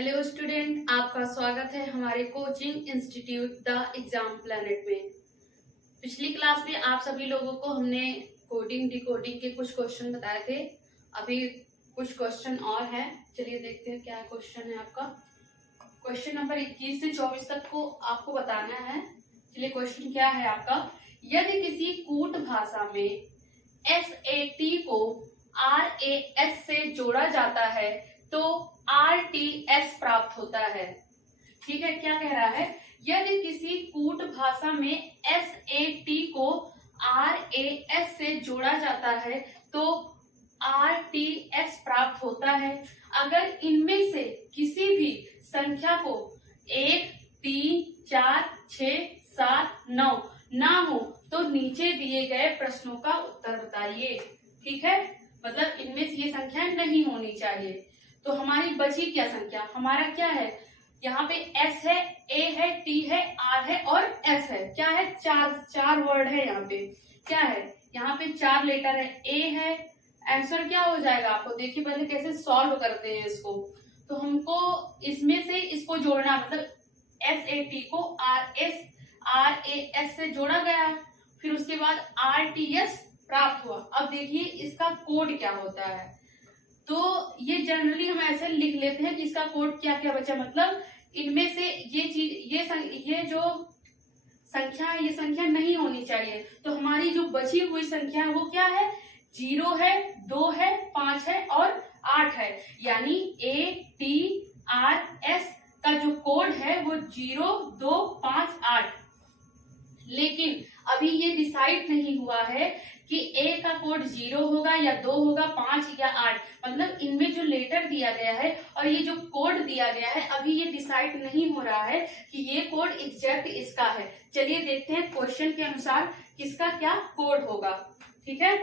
Hello student, आपका स्वागत है हमारे coaching institute the exam planet में। पिछली क्लास में आप सभी लोगों को हमने कोडिंग डिकोडिंग के कुछ क्वेश्चन बताए थे। अभी कुछ क्वेश्चन और हैं, चलिए देखते हैं क्या क्वेश्चन है आपका। क्वेश्चन नंबर 21 से 24 तक को आपको बताना है। चलिए क्वेश्चन क्या है आपका। यदि किसी कूट भाषा में SAT को RAS से जोड़ा जाता है तो RTS प्राप्त होता है। ठीक है, क्या कह रहा है, यदि किसी कूट भाषा में SAT को RAS से जोड़ा जाता है तो RTS प्राप्त होता है। अगर इनमें से किसी भी संख्या को 1, 3, 4, 6, 7, 9 ना हो तो नीचे दिए गए प्रश्नों का उत्तर बताइए। ठीक है, मतलब इनमें से ये संख्या नहीं होनी चाहिए। तो हमारी बची क्या संख्या, हमारा क्या है, यहाँ पे S है, A है, T है, R है और S है। क्या है, चार वर्ड है यहाँ पे। क्या है, यहाँ पे 4 लेटर है, A है। आंसर क्या हो जाएगा, आपको देखिए पहले कैसे सॉल्व करते हैं इसको। तो हमको इसमें से इसको जोड़ना, मतलब SAT को RAS से जोड़ा गया, फिर उसके बाद RTS प्राप्त हुआ। अब देखिए इसका कोड क्या होता है। तो ये जनरली हम ऐसे लिख लेते हैं कि इसका कोड क्या क्या बचा, मतलब इनमें से ये चीज, ये जो संख्या है, ये संख्या नहीं होनी चाहिए। तो हमारी जो बची हुई संख्या है वो क्या है, 0 है, 2 है, 5 है और 8 है। यानी ATRS का जो कोड है वो 0, 2, 5, 8। लेकिन अभी ये डिसाइड नहीं हुआ है कि A का कोड 0 होगा या 2 होगा, 5 या 8। मतलब इनमें जो लेटर दिया गया है और ये जो कोड दिया गया है, अभी ये डिसाइड नहीं हो रहा है कि ये कोड एग्जैक्ट इसका है। चलिए देखते हैं क्वेश्चन के अनुसार किसका क्या कोड होगा। ठीक है,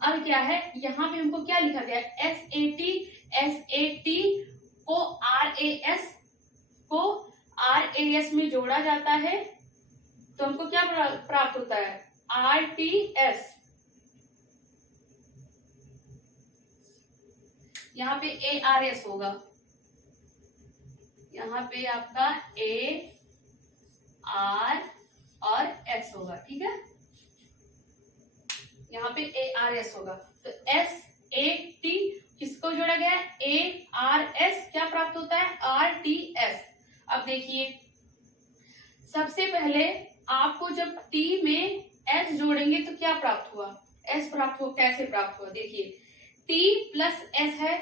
अब क्या है, यहाँ पे हमको क्या लिखा गया, SAT को RAS में जोड़ा जाता है तो हमको क्या प्राप्त होता है, RTS। यहाँ पे ARS होगा, यहाँ पे आपका A, R और S होगा। ठीक है, यहाँ पे ARS होगा। तो SAT किसको जोड़ा गया है, ARS, क्या प्राप्त होता है, RTS। अब देखिए सबसे पहले आपको जब T में S जोड़ेंगे तो क्या प्राप्त हुआ, S प्राप्त हो, कैसे प्राप्त हुआ, देखिए T प्लस S है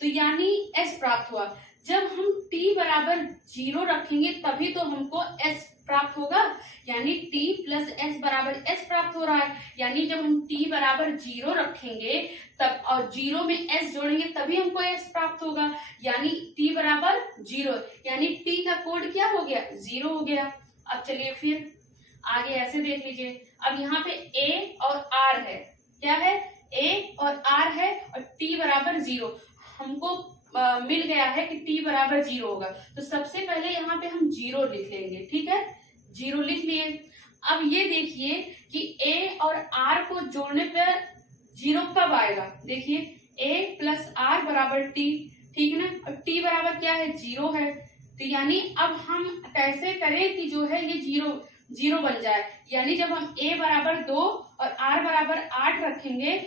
तो यानी S प्राप्त हुआ। जब हम T बराबर 0 रखेंगे तभी तो हमको S प्राप्त होगा, यानी T प्लस S बराबर S प्राप्त हो रहा है। यानी जब हम T बराबर 0 रखेंगे तब और 0 में S जोड़ेंगे तभी हमको S प्राप्त होगा, यानी T बराबर 0, यानी T का कोड क्या हो गया, 0 हो गया। अब चलिए फिर आगे ऐसे देख लीजिए। अब यहाँ पे A और R है, क्या है, A और R है और T बराबर 0 हमको मिल गया है कि T बराबर 0 होगा। तो सबसे पहले यहाँ पे हम 0 लिख लेंगे। ठीक है, 0 लिख लिए। अब ये देखिए कि A और R को जोड़ने पर 0 कब आएगा, देखिए A प्लस R बराबर T। ठीक है ना, और T बराबर क्या है, 0 है। तो यानी अब हम कैसे करें कि जो है ये 0 बन जाए, यानी जब हम A बराबर 2 और R बराबर 8 रखेंगे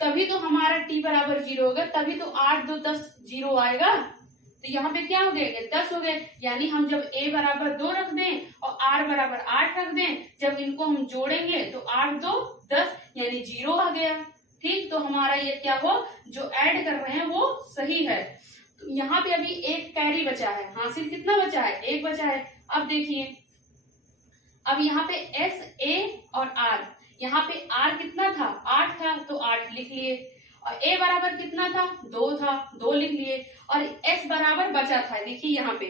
तभी तो हमारा T बराबर 0 होगा, तभी तो 8, 2, 10 0 आएगा। तो यहाँ पे क्या हो गए, 10 हो गए। यानी हम जब A बराबर 2 रख दें और R बराबर 8 रख दें, जब इनको हम जोड़ेंगे तो 8, 2, 10 यानी 0 आ गया। ठीक, तो हमारा ये क्या हो, जो ऐड कर रहे हैं वो सही है। तो यहाँ पे अभी एक कैरी बचा है, हासिल कितना बचा है, 1 बचा है। अब देखिए, अब यहाँ पे S, A और R, यहाँ पे R कितना था, 8 था तो 8 लिख लिए, और A बराबर कितना था, 2 था, 2 लिख लिए, और S बराबर बचा था, देखिए यहाँ पे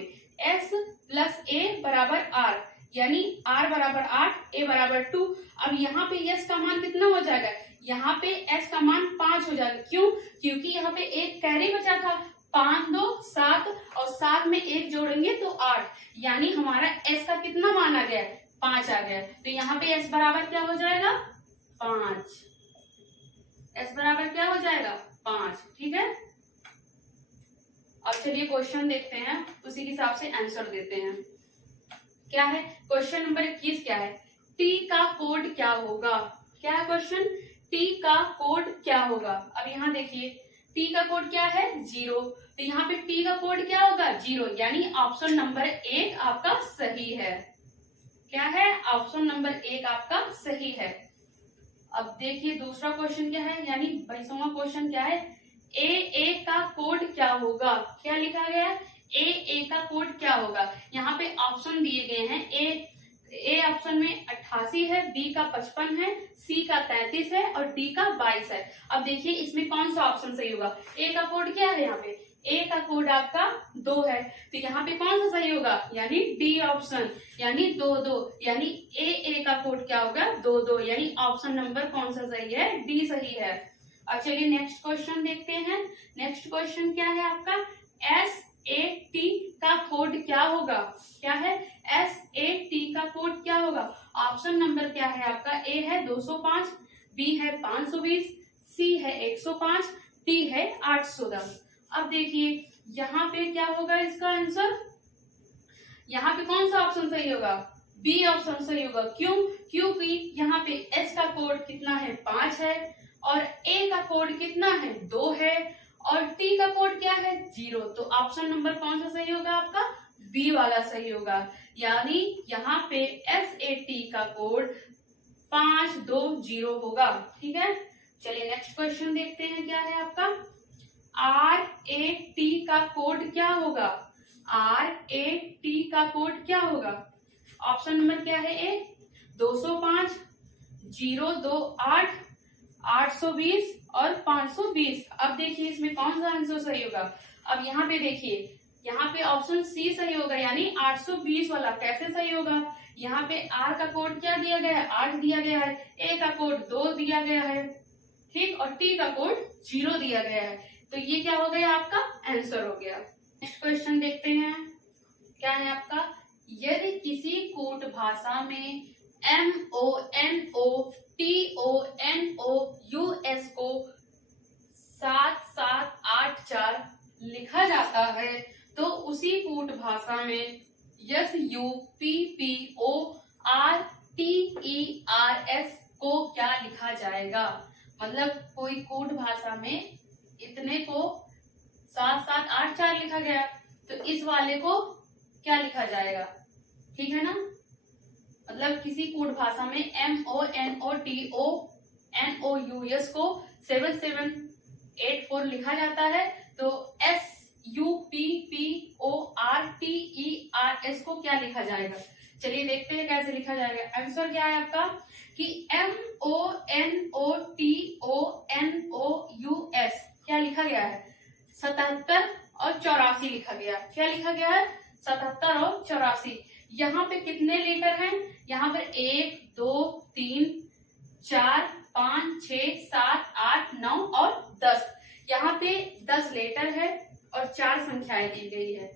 S प्लस A बराबर R, यानी R बराबर 8, A बराबर 2। अब यहाँ पे S का मान कितना हो जाएगा, यहाँ पे S का मान 5 हो जाएगा। क्यों, क्योंकि यहाँ पे एक कैरी बचा था, 5, 2, 7 और 7 में 1 जोड़ेंगे तो 8, यानी हमारा S का कितना मान आ गया, 5 आ गया। तो यहाँ पे S बराबर क्या हो जाएगा, 5। S बराबर क्या हो जाएगा, 5। ठीक है, अब चलिए क्वेश्चन देखते हैं, उसी के हिसाब से आंसर देते हैं। क्या है क्वेश्चन नंबर 21? क्या है? टी का कोड क्या होगा? क्या है क्वेश्चन? टी का कोड क्या होगा? अब यहाँ देखिए टी का कोड क्या है? 0। तो यहाँ पे टी का कोड क्या होगा? 0, यानी ऑप्शन नंबर 1 आपका सही है। क्या है? ऑप्शन नंबर 1 आपका सही है। अब देखिए दूसरा क्वेश्चन क्या है, यानी 22वां क्वेश्चन क्या है? ए का कोड क्या होगा? क्या लिखा गया है? ए का कोड क्या होगा? यहाँ पे ऑप्शन दिए गए हैं। ए ऑप्शन में 88 है, बी का 55 है, सी का 33 है और डी का 22 है। अब देखिए इसमें कौन सा ऑप्शन सही होगा? ए का कोड क्या है? यहाँ पे ए का कोड आपका 2 है, तो यहाँ पे कौन सा सही होगा? यानी डी ऑप्शन, यानी 2 2, यानी ए का कोड क्या होगा? 2 2, यानी ऑप्शन नंबर कौन सा सही है? डी सही है। अब चलिए नेक्स्ट क्वेश्चन देखते हैं। नेक्स्ट क्वेश्चन क्या है आपका? SAT का कोड क्या होगा? क्या है? SAT का कोड क्या होगा? ऑप्शन नंबर क्या है आपका? ए है 205, बी है 520, सी है 105, डी है 810। अब देखिए यहाँ पे क्या होगा इसका आंसर? यहाँ पे कौन सा ऑप्शन सही होगा? बी ऑप्शन सही होगा। क्यों? क्योंकि यहाँ पे एस का कोड कितना है? 5 है और ए का कोड कितना है? 2 है और टी का कोड क्या है? 0। तो ऑप्शन नंबर कौन सा सही होगा आपका? बी वाला सही होगा, यानी यहाँ पे SAT का कोड 520 होगा। ठीक है, चलिए नेक्स्ट क्वेश्चन देखते हैं। क्या है आपका? RAT का कोड क्या होगा? RAT का कोड क्या होगा? ऑप्शन नंबर क्या है? ए 205, 028, 820 और 520। अब देखिए इसमें कौन सा आंसर सही होगा? अब यहाँ पे देखिए, यहाँ पे ऑप्शन सी सही होगा, यानी 820 वाला। कैसे सही होगा? यहाँ पे आर का कोड क्या दिया गया है? 8 दिया गया है, ए का कोड 2 दिया गया है, ठीक, और टी का कोड 0 दिया गया है। तो ये क्या हो गया? आपका आंसर हो गया। नेक्स्ट क्वेश्चन देखते हैं। क्या है आपका? यदि किसी कूट भाषा में MONOTONOUS को 7784 लिखा जाता है, तो उसी कूट भाषा में SUPPORTERS को क्या लिखा जाएगा? मतलब कोई कूट भाषा में इतने को 7784 लिखा गया, तो इस वाले को क्या लिखा जाएगा? ठीक है ना, मतलब किसी कूट भाषा में MONOTONOUS को 7784 लिखा जाता है, तो SUPPORTERS को क्या लिखा जाएगा? चलिए देखते हैं कैसे लिखा जाएगा। आंसर क्या है आपका? कि MONOTONOUS क्या लिखा गया है? 77 और 84 लिखा गया। क्या लिखा गया है? 77 और 84। यहाँ पे कितने लेटर हैं? यहाँ पर 1 2 3 4 5 6 7 8 9 और 10। यहाँ पे 10 लेटर है और 4 संख्याएं दी गई है।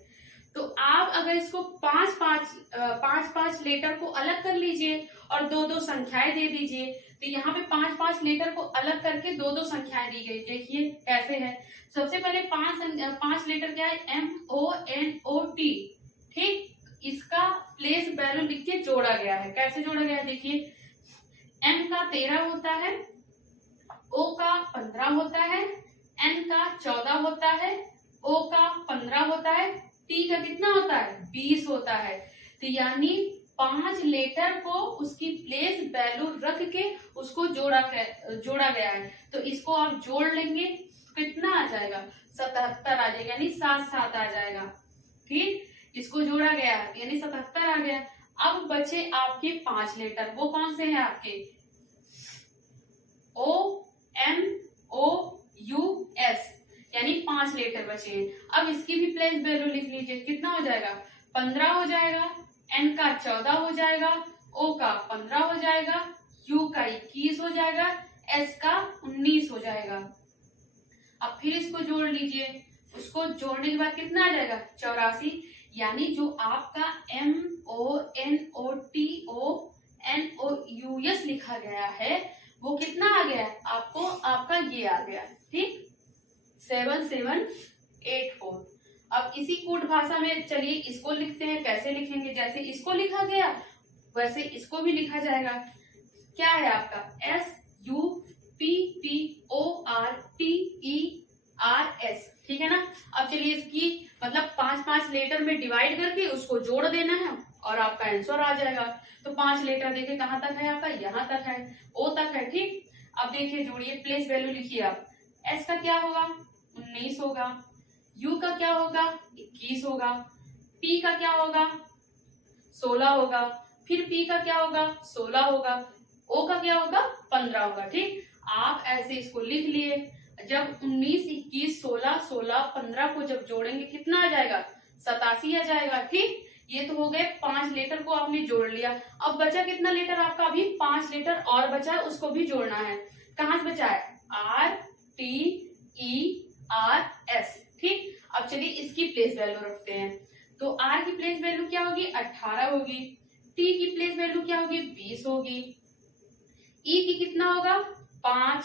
तो आप अगर इसको 5 लेटर को अलग कर लीजिए और 2 संख्याएं दे दीजिए, तो यहाँ पे 5 लेटर को अलग करके 2 संख्याएं दी गई। देखिए कैसे है। सबसे पहले 5 लेटर क्या है? MONOT, ठीक, इसका प्लेस वैल्यू लिख के जोड़ा गया है। कैसे जोड़ा गया है? देखिए M का 13 होता है, O का 15 होता है, N का 14 होता है, O का 15 होता है, T का कितना होता है? 20 होता है। तो यानी 5 लेटर को उसकी प्लेस वैल्यू रख के उसको जोड़ा गया है। तो इसको आप जोड़ लेंगे कितना आ जाएगा? 77 आ जाएगा, यानी 7 7 आ जाएगा। ठीक, इसको जोड़ा गया है यानी 77 आ गया। अब बचे आपके 5 लेटर, वो कौन से हैं आपके? OMOUS, यानी 5 लेटर बचे हैं। अब इसकी भी प्लेस वैल्यू लिख लीजिए, कितना हो जाएगा? 15 हो जाएगा, N का 14 हो जाएगा, O का 15 हो जाएगा, U का 21 हो जाएगा, S का 19 हो जाएगा। अब फिर इसको जोड़ लीजिए, उसको जोड़ने के बाद कितना आ जाएगा? 84। यानी जो आपका MONOTONOUS लिखा गया है वो कितना आ गया? आपको आपका ये आ गया, ठीक, 7784। अब इसी कूट भाषा में चलिए इसको लिखते हैं। कैसे लिखेंगे? जैसे इसको लिखा गया वैसे इसको भी लिखा जाएगा। क्या है आपका? SUPPORTERS, ठीक है ना। अब चलिए इसकी मतलब 5-5 लेटर में डिवाइड करके उसको जोड़ देना है और आपका आंसर आ जाएगा। तो 5 लेटर देखिए कहाँ तक है आपका? यहाँ तक है, O तक है, ठीक। अब देखिए जोड़िए, प्लेस वैल्यू लिखिए आप। S का क्या होगा? 19 होगा। U का क्या होगा? 21 होगा। P का क्या होगा? 16 होगा। फिर P का क्या होगा? 16 होगा। O का क्या होगा? 15 होगा, ठीक। आप ऐसे इसको लिख लिए। जब 19, 21, 16, 16, 15 को जब जोड़ेंगे कितना आ जाएगा? 87 आ जाएगा, ठीक। ये तो हो गए 5 लेटर को आपने जोड़ लिया। अब बचा कितना लेटर आपका? अभी 5 लेटर और बचा है, उसको भी जोड़ना है। कहाँ से बचा है? RTERS, ठीक। अब चलिए इसकी प्लेस वैल्यू रखते हैं। तो R की प्लेस वैल्यू क्या होगी? 18 होगी। T की प्लेस वैल्यू क्या होगी? 20 होगी। E की कितना होगा? 5।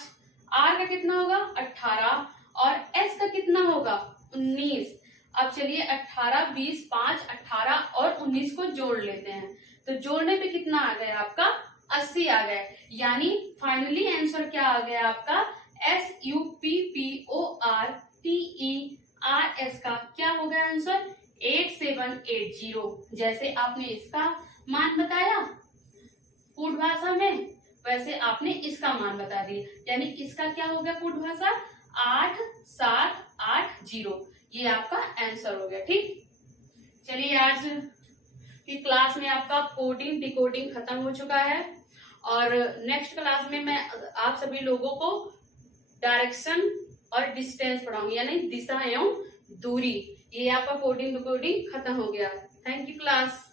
R का कितना होगा? 18 और S का कितना होगा? 19। अब चलिए 18, 20, 5, 18 और 19 को जोड़ लेते हैं। तो जोड़ने पे कितना आ गया आपका? 80 आ गया। यानी फाइनली आंसर क्या आ गया आपका? SUPPORTERS का क्या हो गया आंसर? 8780। जैसे आपने इसका मान बताया कूट भाषा में, वैसे आपने इसका मान बता दिया। यानी इसका क्या हो गया कूट भाषा? 8780। ये आपका आंसर हो गया, ठीक। चलिए आज की क्लास में आपका कोडिंग डिकोडिंग खत्म हो चुका है और नेक्स्ट क्लास में मैं आप सभी लोगों को डायरेक्शन और डिस्टेंस पढ़ाऊंगी, यानी दिशा एवं दूरी। ये आपका कोडिंग डिकोडिंग खत्म हो गया। Thank you class.